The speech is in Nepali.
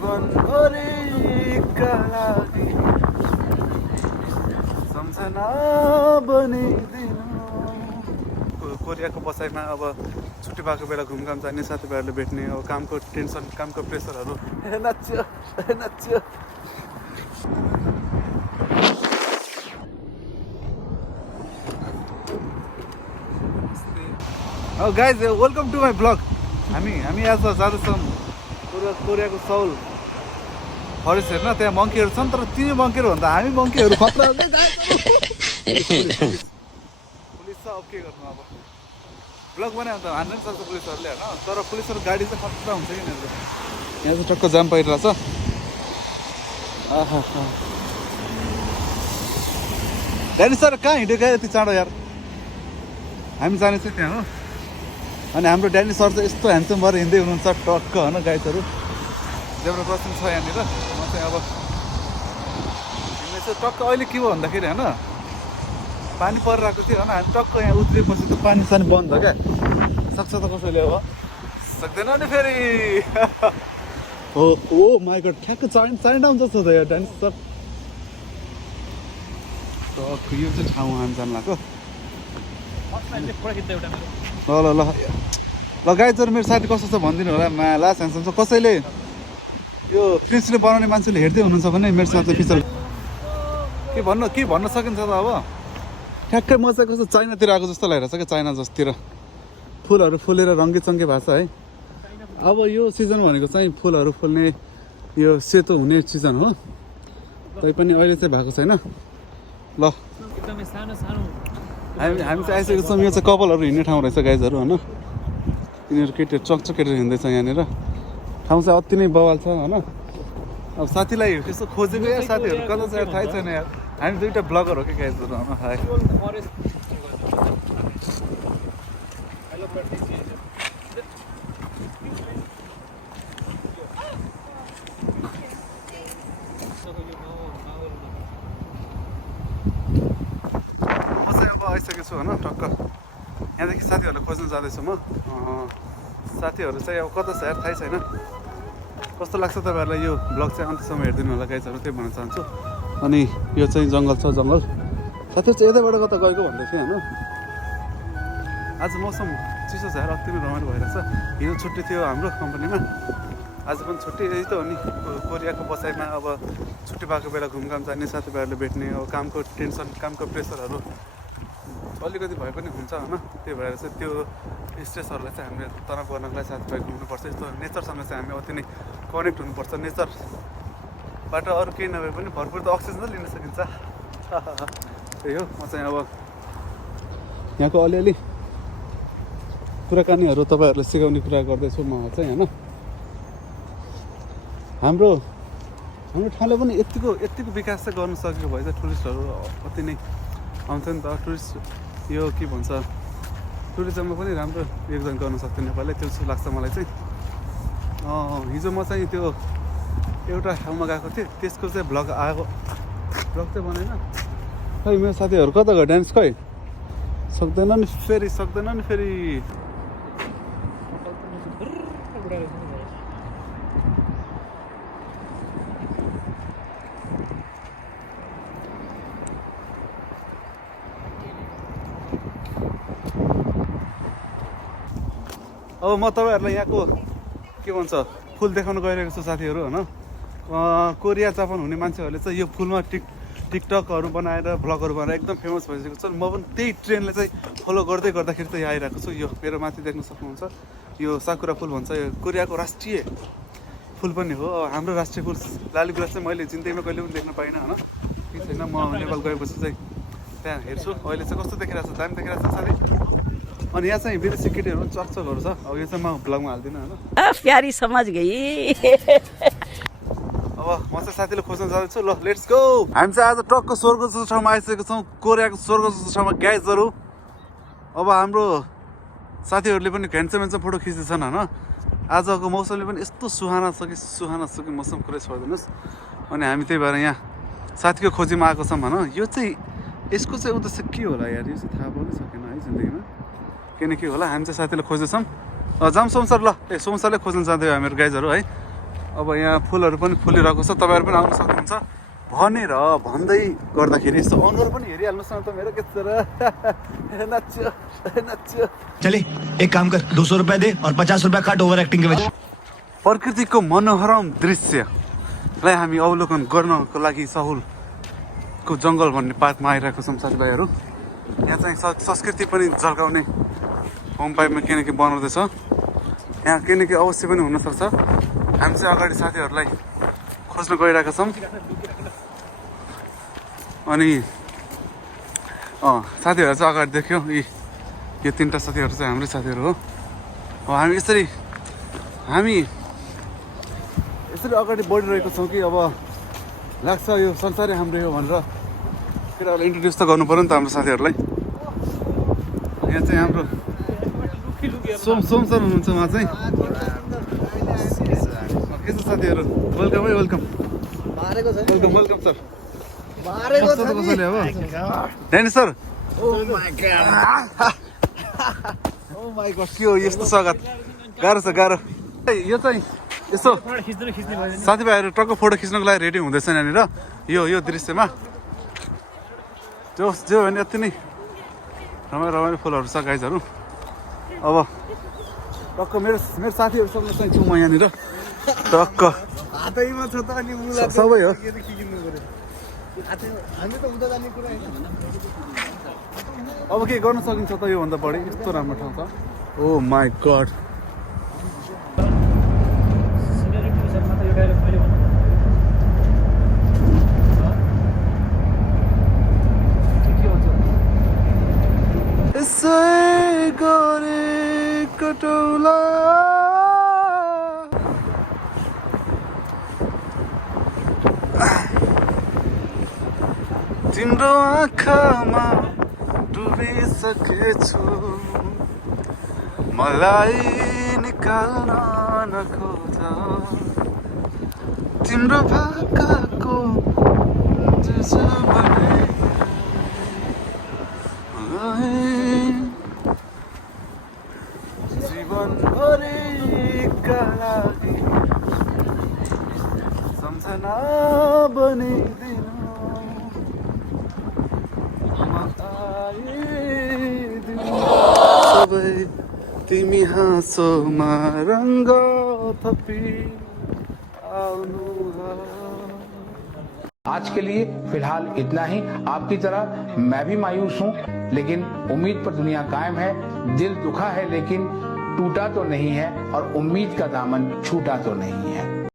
जीवनभरिका लागि सम्झना बनिदिनु। कोरियाको बसाइमा अब छुट्टी भएको बेला घुमघाम जाने, साथीभाइहरूले भेट्ने, अब कामको टेन्सन, कामको प्रेसरहरू नाच्यो नाच्यो। Guys welcome to my blog. हामी आज जाँदैछौँ कोरियाको सौल फरेस्ट हेर्न। त्यहाँ मङ्कीहरू छन्, तर तिनी मङ्कीहरू भन्दा हामी मङ्कीहरू खतरा। पुलिस छ, अब के गर्नु। अब ब्लग बनायो भने त हान्नु नि सक्छ पुलिसहरूले होइन, तर पुलिसहरू गाडी चाहिँ खतरा हुन्छ कि यिनीहरू। यहाँ चाहिँ टक्क जाम परिरहेछ। ड्यानी सर कहाँ हिँडेको यति चाँडो यार? हामी जाने चाहिँ त्यहाँ हो। अनि हाम्रो ड्यानी सर चाहिँ यस्तो ह्यान्डसम भएर हिँड्दै हुनुहुन्छ टक्क होइन। गाइडहरू जेब्रा क्रसिङ छ यहाँनिर। म चाहिँ अब हिँड्ने चाहिँ टक्क। अहिले के भयो भन्दाखेरि होइन, पानी परिरहेको थियो होइन। हामी टक्क यहाँ उत्रिएपछि त पानी सानी बन्द क्या। सक्छ त कसैले? अब सक्दैन नि फेरि। हो ओ माई गड, ठ्याक्क चाइना डाउन जस्तो छ यार ड्यानी सर। टक्क यो चाहिँ ठाउँ हामी जानु लाग्यो। ल ल ल ल गाइजहरू, मेरो साथी कस्तो छ भनिदिनु होला। लास्ट ह्यान्डसम छ। कसैले यो प्रिन्सले बनाउने मान्छेले हेर्दै हुनुहुन्छ भने मेरो साथी पिक्चर के भन्न सकिन्छ त। अब ठ्याक्कै म चाहिँ कस्तो चाइनातिर आएको जस्तो लागिरहेछ क्या। चाइना जस्तोतिर फुलहरू फुलेर रङ्गी चङ्गी भएको छ है। अब यो सिजन भनेको चाहिँ फुलहरू फुल्ने, यो सेतो हुने सिजन हो। तैपनि अहिले चाहिँ भएको छैन। ल हामी चाहिँ आइसकेको छौँ। यो चाहिँ कपालहरू हिँड्ने ठाउँ रहेछ गाइजहरू होइन। यिनीहरू केटीहरू चक्चक केटेर हिँड्दैछ यहाँनिर। ठाउँ चाहिँ अति नै बवाल छ होइन। अब साथीलाई त्यस्तो खोजेको या साथीहरू कता चाहिँ थाहै छैन यार। हामी दुईवटा ब्लगर हो कि गाइजहरू होइन। हाई आइसकेको छु होइन टक्क। यहाँदेखि साथीहरूलाई खोज्न जाँदैछु म। साथीहरू चाहिँ अब कता छ यार थाहै छैन। कस्तो लाग्छ तपाईँहरूलाई यो ब्लग चाहिँ अन्त्यसम्म हेरिदिनु होला गाइजहरू, त्यही भन्न चाहन्छु। अनि यो चाहिँ जङ्गल छ, जङ्गल। साथीहरू चाहिँ यताबाट कता गएको भन्दै थियो होइन। आज मौसम चिसो छ यार, अति नै रमाइलो भइरहेछ। हिजो छुट्टी थियो हाम्रो कम्पनीमा, आज पनि छुट्टी। यही त हो नि कोरियाको बसाइमा। अब छुट्टी भएको बेला घुमघाम जाने, साथीभाइहरूले भेट्ने, अब कामको टेन्सन, कामको प्रेसरहरू अलिकति भए पनि हुन्छ होइन। त्यही भएर चाहिँ त्यो स्ट्रेसहरूलाई चाहिँ हामीले तनाव गर्नलाई साथीभाइ घुम्नुपर्छ। यस्तो नेचरसँग चाहिँ हामी अति नै कनेक्ट हुनुपर्छ। नेचरबाट अरू केही नभए पनि भरपुर त अक्सिजन लिन सकिन्छ। त्यही हो। म चाहिँ अब यहाँको अलिअलि कुराकानीहरू तपाईँहरूलाई सिकाउने कुरा गर्दैछु म चाहिँ होइन। हाम्रो ठाउँले पनि यतिको विकास चाहिँ गर्न सकेको भए चाहिँ टुरिस्टहरू अति नै आउँछ नि त। टुरिस्ट यो के भन्छ, टुरिज्ममा पनि राम्रो योगदान गर्न सक्छ नेपालले, त्यो जस्तो लाग्छ मलाई चाहिँ। हिजो म चाहिँ त्यो एउटा ठाउँमा गएको थिएँ, त्यसको चाहिँ ब्लग चाहिँ बनाएन। खै मेरो साथीहरू कता गयो? डान्स खै सक्दैन नि फेरि। अब म तपाईँहरूलाई यहाँको के भन्छ फुल देखाउन गइरहेको छु साथीहरू होइन। कोरिया जापान हुने मान्छेहरूले चाहिँ यो फुलमा टिकटकहरू बनाएर भ्लगहरू बनाएर एकदम फेमस भइसकेको छ। म पनि त्यही ट्रेन्डले चाहिँ फलो गर्दाखेरि त यहाँ आइरहेको छु। यो मेरो माथि देख्न सक्नुहुन्छ, यो साकुरा फुल भन्छ। यो कोरियाको राष्ट्रिय फुल पनि हो। हाम्रो राष्ट्रिय फुल लालीगुराँस चाहिँ मैले जिन्दगीमा कहिले पनि देख्न पाइनँ होइन। के छैन, म नेपाल गएपछि चाहिँ त्यहाँ हेर्छु। अहिले चाहिँ कस्तो देखिरहेको छ, दामी देखिरहेको छ साथी। अनि यहाँ चाहिँ विदेशी केटीहरू चकचकहरू छ। अब यो चाहिँ म ब्लगमा हाल्दिनँ होइन। प्यारी समझ गई। अब म चाहिँ साथीले खोज्न जाँदैछु। ल लेट्स गो। हामी चाहिँ आज टक्क स्वर्ग जस्तो ठाउँमा आइसकेको छौँ, कोरियाको स्वर्ग जस्तो ठाउँमा गाइजहरू। अब हाम्रो साथीहरूले पनि ह्यान्डसम फोटो खिच्दैछन् होइन। आजको मौसमले पनि यस्तो सुहाना छ कि मौसम कुरै छोडिदिनुहोस्। अनि हामी त्यही भएर यहाँ साथीको खोजीमा आएको छौँ होइन। यो चाहिँ यसको चाहिँ उद्देश्य के होला यार, यो चाहिँ थाहा पनि सकेन है जिन्दगीमा के होला। हामी चाहिँ साथीलाई खोज्दैछौँ। जाम सोमसार। ल सोमसारले खोज्न जाँदै हो हामीहरू गाइजहरू है। अब यहाँ फुलहरू पनि फुलिरहेको छ, तपाईँहरू पनि आउन सक्नुहुन्छ भनेर भन्दै गर्दाखेरि यस्तो अनुहार पनि हेरिहाल्नुहोस् न त मेरो के छ र नाच्यो नाच्यो। चले एक काम कर 200 रुपए दे और 50 रुपए काट ओभर एक्टिंग के वजह। प्रकृतिको मनोहरम दृश्यलाई हामी अवलोकन गर्नको लागि सहुलको जङ्गल भन्ने पार्कमा आइरहेको छौँ साथीभाइहरू। यहाँ चाहिँ संस्कृति पनि झल्काउने होम पाइपमा केही न केही बनाउँदैछ। यहाँ केही न केही अवश्य पनि हुनसक्छ। हामी चाहिँ अगाडि साथीहरूलाई खोज्न गइरहेका छौँ। अनि साथीहरू चाहिँ अगाडि देख्यो, यो तिनवटा साथीहरू चाहिँ हाम्रै साथीहरू हो। अब हामी यसरी अगाडि बढिरहेको छौँ कि अब लाग्छ यो संसारै हाम्रै हो भनेर केटाहरूलाई इन्ट्रोड्युस त गर्नु पऱ्यो नि त हाम्रो साथीहरूलाई। यहाँ चाहिँ हाम्रो सोम सर हुनुहुन्छ, उहाँ चाहिँ के छ साथीहरू, वेलकम है वेलकम वेलकम वेलकम सर। कसैले अब ड्यानी सर के हो यस्तो स्वागत, गाह्रो छ गाह्रो। यो चाहिँ यसो साथीभाइहरू टक्क फोटो खिच्नको लागि रेडी हुँदैछ यहाँनिर यो दृश्यमा। जो भने यति नै रमाइलो फुलहरू छ गाइजहरू। अब टक्क मेरो साथीहरूसँग चाहिँ छु म यहाँनिर टक्क सबै हो। अब के गर्न सकिन्छ त योभन्दा बढी, यस्तो राम्रो ठाउँ छ। ओ माई गड, यसै गरेको टोला तिम्रो आँखामा डुबिसकेछु, मलाई निकाल्न नखोज तिम्रो भाकाको जीवनभरिका लागि सम्झना बनिदिनु सबै तिमी हाँसोमा रङ्ग थपी आउनु। आज के लिए फिलहाल इतना ही। आपकी तरह मैं भी मायूस हूँ, लेकिन उम्मीद पर दुनिया कायम है। दिल दुखा है लेकिन टूटा तो नहीं है, और उम्मीद का दामन छूटा तो नहीं है।